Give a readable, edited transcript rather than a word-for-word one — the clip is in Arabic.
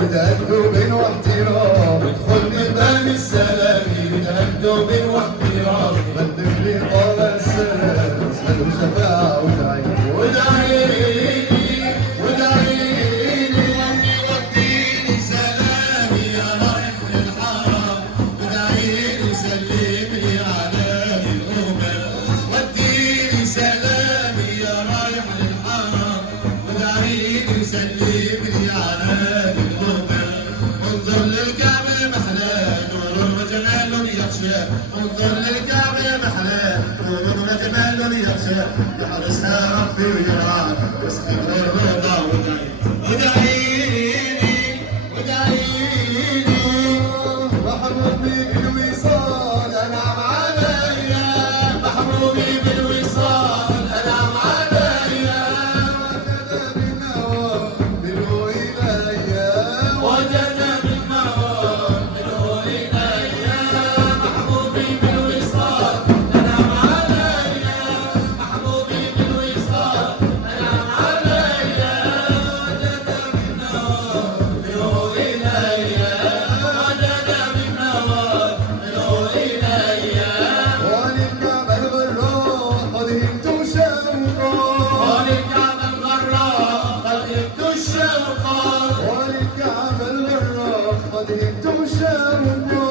بتأدب واحترام، ادخل من باب السلام بتأدب واحترام، قدم لي طال السلام اسأله شفاعة وادعي وديني سلامي يا رايح للحرم، ودعيني وسلمني على الأمم، وديني سلامي يا رايح للحرم، ودعيني وسلمني على الأمم، انظر للكعبة محلاه نور وجمال يخشى، انظر للكعبة محلاه نور وجمال يخشى، يحرسها ربي ويرعاك واسقي الرضا ودعيني محبوبي بالوصال انعم عليا، محبوبي بالوصال انعم عليا، وجد بالنوار منه اليا، محبوبي بالوصال انعم عليا، محبوبي بالوصال انعم عليا، وجد بالنوار منه اليا، وجد بالنوار منه اليا، وللكعبة الغراء قد هبت شوقا، وللكعبة الغراء قد هبت شوقا، وللكعبة الغراء قد هبت شوقا.